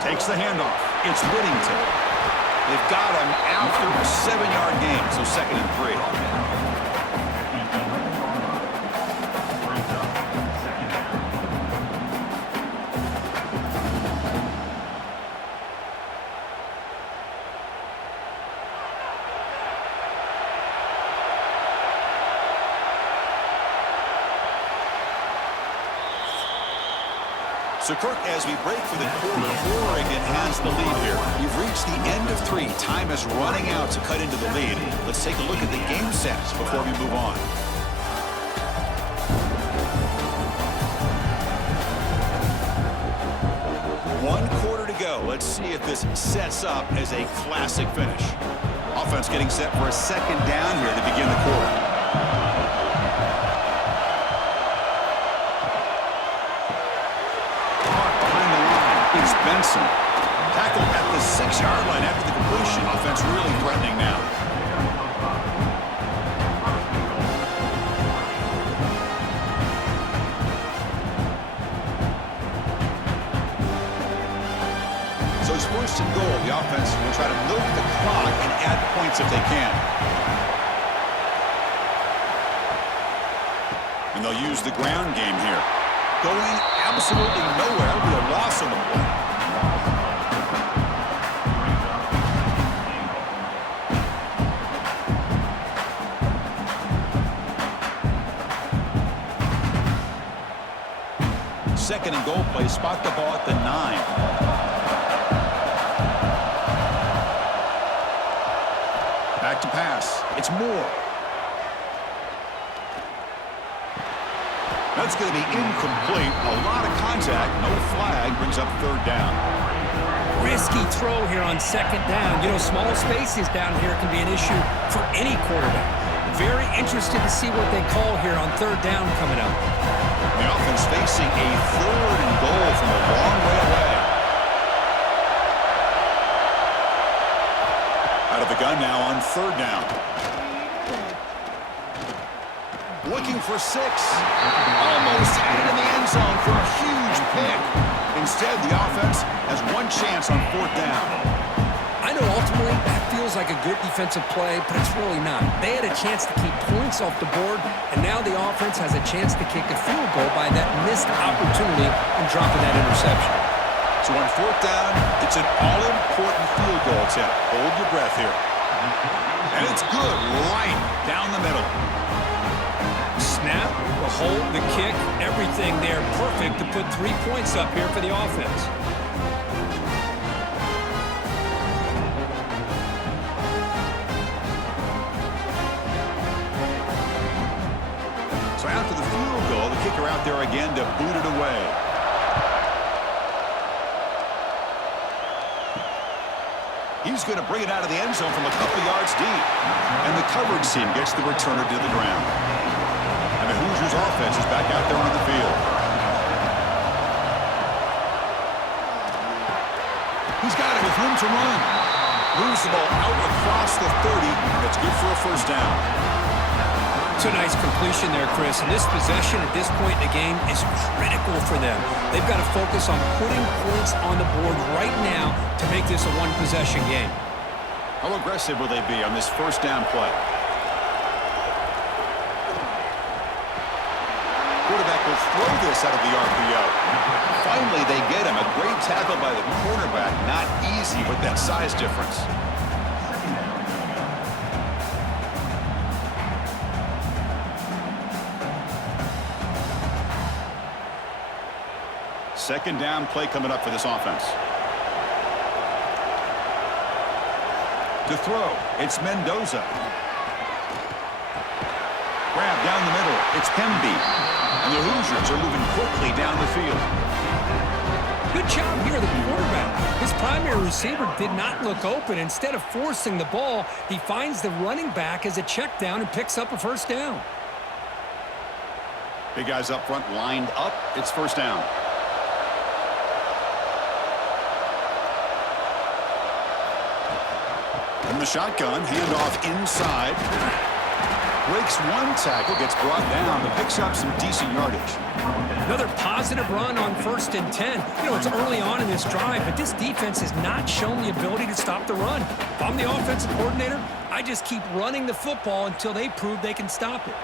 Takes the handoff. It's Whittington. They've got him after a 7-yard gain, so 2nd and 3. So, Kirk, as we break for the quarter, Oregon has the lead here. You've reached the end of 3. Time is running out to cut into the lead. Let's take a look at the game sets before we move on. One quarter to go. Let's see if this sets up as a classic finish. Offense getting set for a 2nd down here to begin the quarter. It's Benson. Tackled at the 6-yard line after the completion. Offense really threatening now. So it's 1st and goal. The offense will try to milk the clock and add points if they can. And they'll use the ground game here. Going absolutely nowhere with a loss on the play. Second and goal play, spot the ball at the 9. Back to pass. It's Moore. That's going to be incomplete. A lot of contact. No flag. Brings up 3rd down. Risky throw here on 2nd down. You know, small spaces down here can be an issue for any quarterback. Very interested to see what they call here on 3rd down coming up. The offense facing a 3rd and goal from a long way away. Out of the gun now on 3rd down. Looking for 6. Almost had it in the end zone for a huge pick. Instead, the offense has one chance on 4th down. I know ultimately that feels like a good defensive play, but it's really not. They had a chance to keep points off the board, and now the offense has a chance to kick a field goal by that missed opportunity and dropping that interception. So on 4th down, it's an all-important field goal attempt. Hold your breath here. And it's good right down the middle. Snap, the hold, the kick, everything there perfect to put 3 points up here for the offense. So after the field goal, the kicker out there again to boot it away. He's going to bring it out of the end zone from a couple yards deep. And the coverage team gets the returner to the ground. And the Hoosiers offense is back out there on the field. He's got it with room to run. Moves the ball out across the 30. That's good for a first down. It's a nice completion there, Chris. And this possession at this point in the game is critical for them. They've got to focus on putting points on the board right now to make this a one-possession game. How aggressive will they be on this first down play? Quarterback will throw this out of the RPO. Finally, they get him. A great tackle by the quarterback. Not easy with that size difference. Second down play coming up for this offense. To throw, it's Mendoza. Grab down the middle, it's Pemby. And the Hoosiers are moving quickly down the field. Good job here, the quarterback. His primary receiver did not look open. Instead of forcing the ball, he finds the running back as a check down and picks up a first down. Big guys up front lined up. It's first down. From the shotgun, handoff inside. Breaks one tackle, gets brought down, but picks up some decent yardage. Another positive run on 1st and 10. You know, it's early on in this drive, but this defense has not shown the ability to stop the run. If I'm the offensive coordinator, I just keep running the football until they prove they can stop it.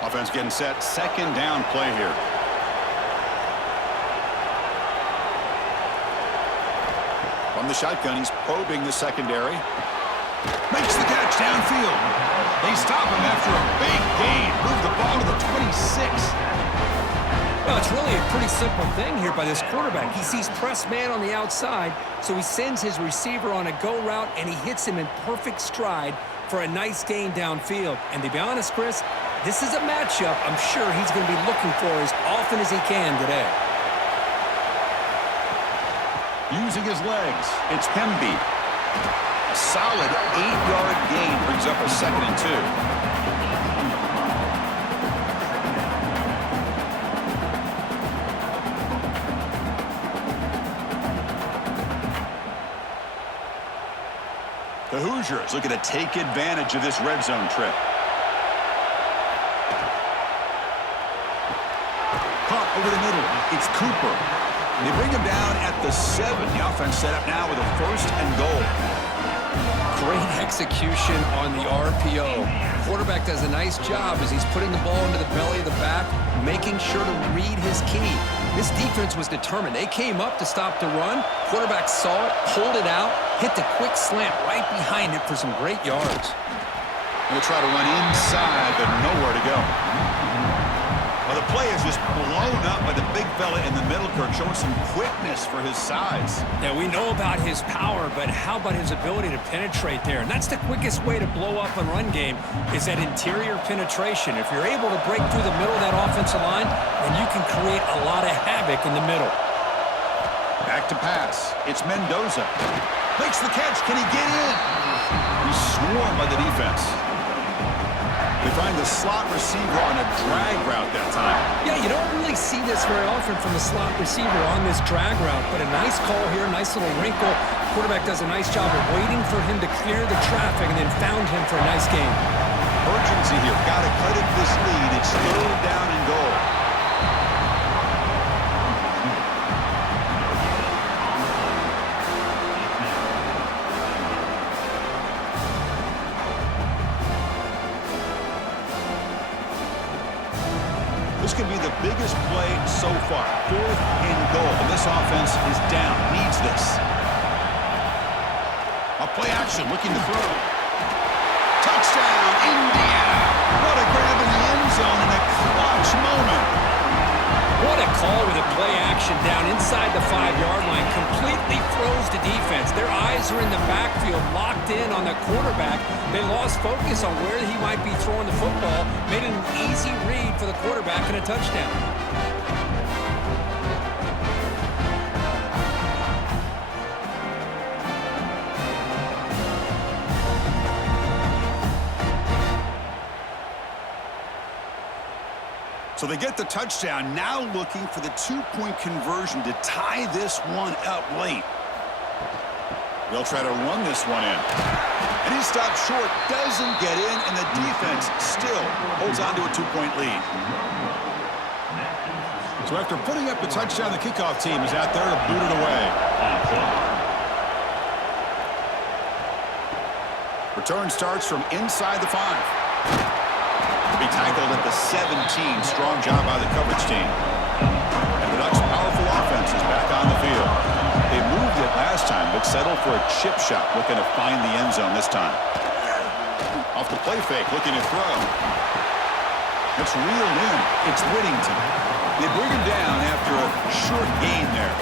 Offense getting set. Second down play here. From the shotgun, he's probing the secondary. Makes the catch downfield. They stop him after a big gain. Move the ball to the 26. Well, it's really a pretty simple thing here by this quarterback. He sees press man on the outside, so he sends his receiver on a go route, and he hits him in perfect stride for a nice gain downfield. And to be honest, Chris, this is a matchup I'm sure he's going to be looking for as often as he can today. Using his legs, it's Pemby. A solid 8-yard gain brings up a 2nd and 2. The Hoosiers looking to take advantage of this red zone trip. Caught over the middle. It's Cooper. They bring him down at the 7. The offense set up now with a 1st and goal. Great execution on the RPO. Quarterback does a nice job as he's putting the ball into the belly of the back, making sure to read his key. This defense was determined. They came up to stop the run. Quarterback saw it, pulled it out, hit the quick slant right behind it for some great yards. We'll try to run inside, but nowhere to go. Well, the play is just blown up by the big fella in the middle, Kirk, showing some quickness for his size. Yeah, we know about his power, but how about his ability to penetrate there? And that's the quickest way to blow up a run game is that interior penetration. If you're able to break through the middle of that offensive line, then you can create a lot of havoc in the middle. Back to pass. It's Mendoza. Makes the catch. Can he get in? He's swarmed by the defense. They find the slot receiver on a drag route that time. Yeah, you don't really see this very often from the slot receiver on this drag route, but a nice call here, nice little wrinkle. Quarterback does a nice job of waiting for him to clear the traffic and then found him for a nice gain. Urgency here. Got to cut it this lead. It's 3rd down and goal. This could be the biggest play so far. 4th and goal. And this offense is down. Needs this. A play action looking to throw. Touchdown, Indiana. guys are in the backfield locked in on the quarterback. They lost focus on where he might be throwing the football, made it an easy read for the quarterback and a touchdown. So they get the touchdown, now looking for the two-point conversion to tie this one up late. They'll try to run this one in. And he stops short, doesn't get in, and the defense still holds on to a two-point lead. So after putting up the touchdown, the kickoff team is out there to boot it away. Return starts from inside the 5. Be tackled at the 17. Strong job by the coverage team. And the Ducks' powerful offense is back on the field. They moved it last time, but settled for a chip shot, looking to find the end zone this time. Off the play fake, looking to throw. It's reeled in. It's Whittington. They bring him down after a short gain there.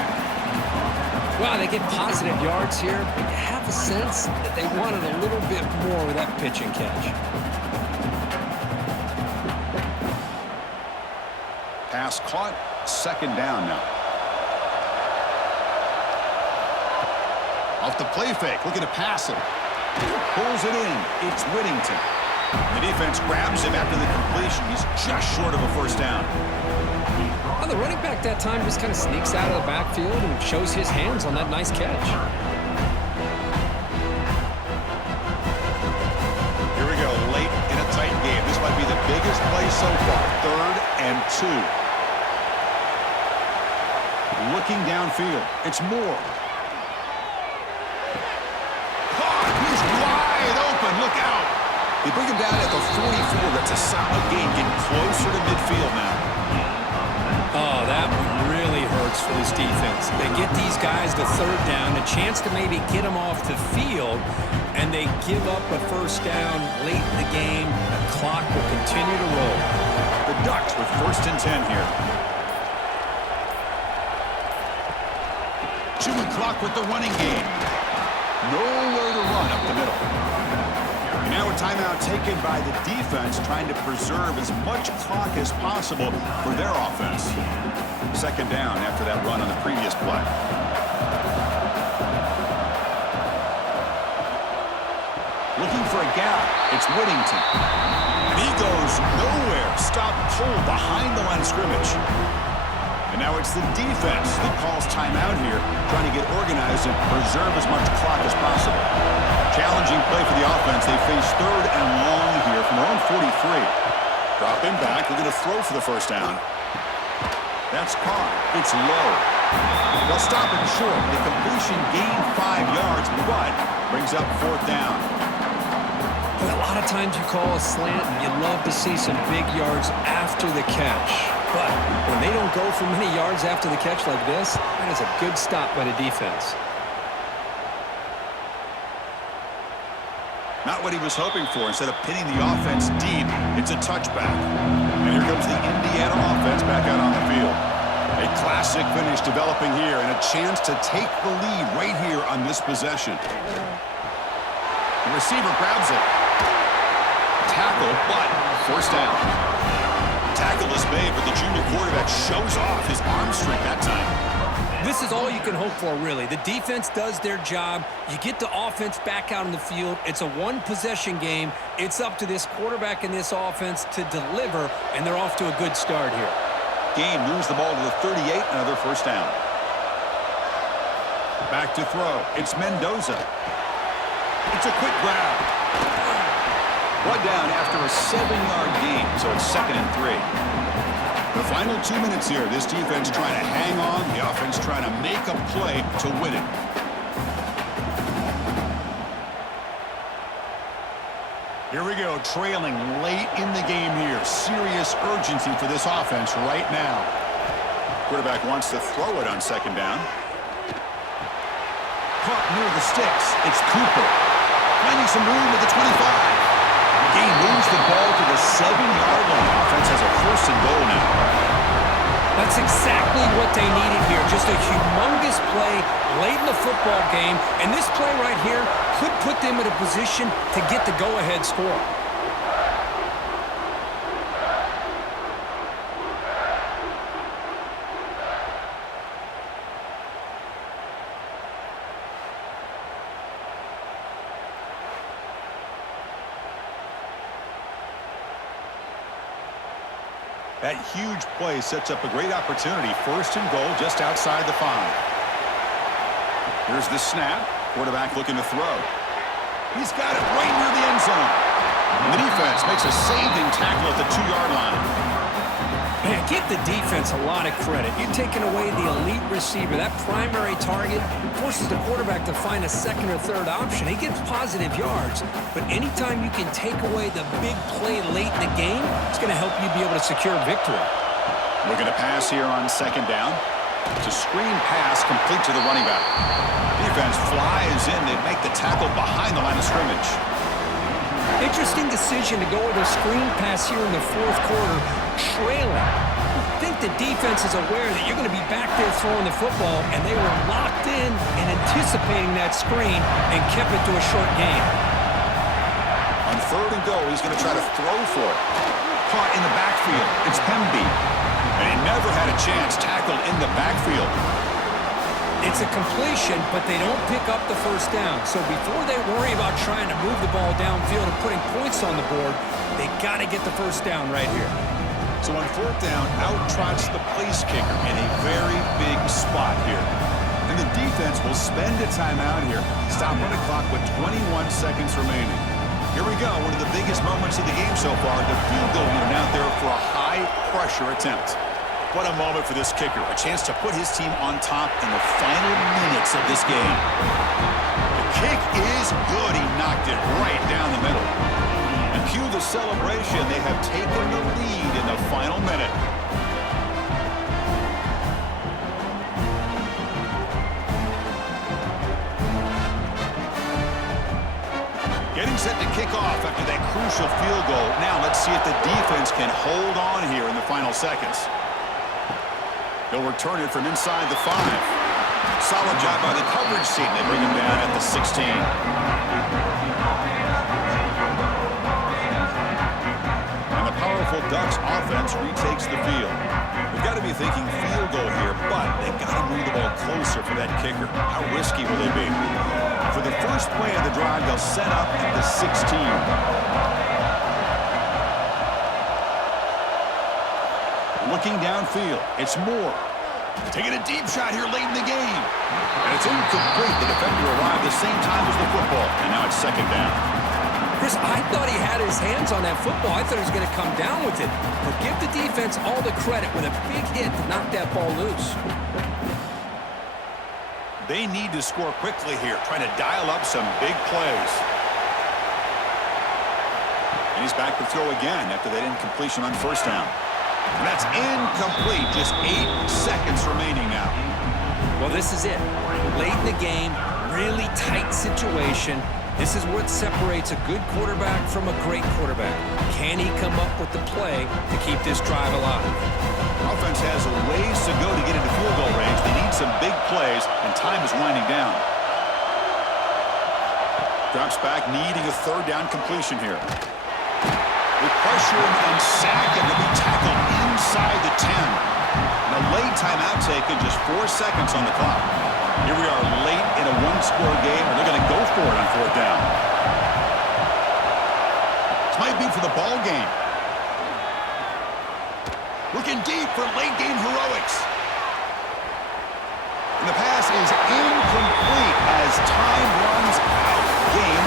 Wow, they get positive yards here, but you have a sense that they wanted a little bit more with that pitch and catch. Pass caught, second down now. Off the play fake, looking to pass it. Pulls it in, it's Whittington. The defense grabs him after the completion. He's just short of a first down. Well, the running back that time just kind of sneaks out of the backfield and shows his hands on that nice catch. Here we go, late in a tight game. This might be the biggest play so far. 3rd and 2. Looking downfield. It's Moore. Caught! He's wide open. Look out! They bring him down at the 44. That's a solid gain. Getting closer to midfield now. Oh, that really hurts for this defense. They get these guys the 3rd down, a chance to maybe get them off the field, and they give up a first down late in the game. The clock will continue to roll. The Ducks with 1st and 10 here. Chewing clock with the running game. Nowhere to run up the middle. And now a timeout taken by the defense, trying to preserve as much clock as possible for their offense. 2nd down after that run on the previous play. Looking for a gap. It's Whittington. And he goes nowhere. Stop pulled behind the line of scrimmage. And now it's the defense that calls timeout here, trying to get organized and preserve as much clock as possible. Challenging play for the offense. They face 3rd and long here from their own 43. Drop him back. They're going to throw for the first down. That's caught. It's low. They'll stop it short. The completion gained 5 yards, but brings up 4th down. A lot of times you call a slant, and you love to see some big yards after the catch. But when they don't go for many yards after the catch like this, that is a good stop by the defense. Not what he was hoping for. Instead of pinning the offense deep, it's a touchback. And here comes the Indiana offense back out on the field. A classic finish developing here, and a chance to take the lead right here on this possession. The receiver grabs it. Tackle, but first down. Tackle is made, but the junior quarterback shows off his arm strength that time. This is all you can hope for, really. The defense does their job. You get the offense back out on the field. It's a one-possession game. It's up to this quarterback and this offense to deliver, and they're off to a good start here. Game moves the ball to the 38, another first down. Back to throw. It's Mendoza. It's a quick grab. One down after a 7-yard gain, so it's 2nd and 3. The final 2 minutes here. This defense trying to hang on. The offense trying to make a play to win it. Here we go, trailing late in the game here. Serious urgency for this offense right now. Quarterback wants to throw it on 2nd down. Caught near the sticks. It's Cooper. Finding some room at the 25. Gain moves the ball to the 7-yard line. Offense has a 1st and goal now. That's exactly what they needed here. Just a humongous play late in the football game. And this play right here could put them in a position to get the go-ahead score. That huge play sets up a great opportunity. First and goal just outside the 5. Here's the snap. Quarterback looking to throw. He's got it right near the end zone. And the defense makes a saving tackle at the 2-yard line. Man, give the defense a lot of credit. You're taking away the elite receiver. That primary target forces the quarterback to find a second or third option. He gets positive yards, but anytime you can take away the big play late in the game, it's going to help you be able to secure victory. Looking to pass here on second down. It's a screen pass complete to the running back. Defense flies in. They make the tackle behind the line of scrimmage. Interesting decision to go with a screen pass here in the fourth quarter, trailing. I think the defense is aware that you're going to be back there throwing the football, and they were locked in and anticipating that screen and kept it to a short gain. On third and goal, he's going to try to throw for it. Caught in the backfield. It's Pemby. And he never had a chance tackled in the backfield. It's a completion, but they don't pick up the first down. So before they worry about trying to move the ball downfield and putting points on the board, they got to get the first down right here. So on fourth down, out trots the place kicker in a very big spot here. And the defense will spend a timeout here. Stop on the clock with 21 seconds remaining. Here we go, one of the biggest moments of the game so far. The field goal unit out there for a high-pressure attempt. What a moment for this kicker. A chance to put his team on top in the final minutes of this game. The kick is good. He knocked it right down the middle. And cue the celebration. They have taken the lead in the final minute. Getting set to kick off after that crucial field goal. Now let's see if the defense can hold on here in the final seconds. They'll return it from inside the 5. Solid job by the coverage team. They bring him down at the 16. And the powerful Ducks offense retakes the field. They've got to be thinking field goal here, but they've got to move the ball closer for that kicker. How risky will they be? For the first play of the drive, they'll set up at the 16. Looking downfield, it's Moore. Taking a deep shot here late in the game. And it's incomplete. The defender arrived the same time as the football. And now it's second down. Chris, I thought he had his hands on that football. I thought he was going to come down with it. But give the defense all the credit with a big hit to knock that ball loose. They need to score quickly here, trying to dial up some big plays. And he's back to throw again after that incompletion on first down. And that's incomplete. Just 8 seconds remaining now. Well, this is it. Late in the game, really tight situation. This is what separates a good quarterback from a great quarterback. Can he come up with the play to keep this drive alive? Offense has a ways to go to get into field goal range. They need some big plays, and time is winding down. Drops back, needing a third down completion here. With pressure and sack, and to be tackled inside the 10. And a late timeout taken, just 4 seconds on the clock. Here we are late in a one-score game, and they're going to go for it on fourth down. This might be for the ball game. Looking deep for late-game heroics. And the pass is incomplete as time runs out. Game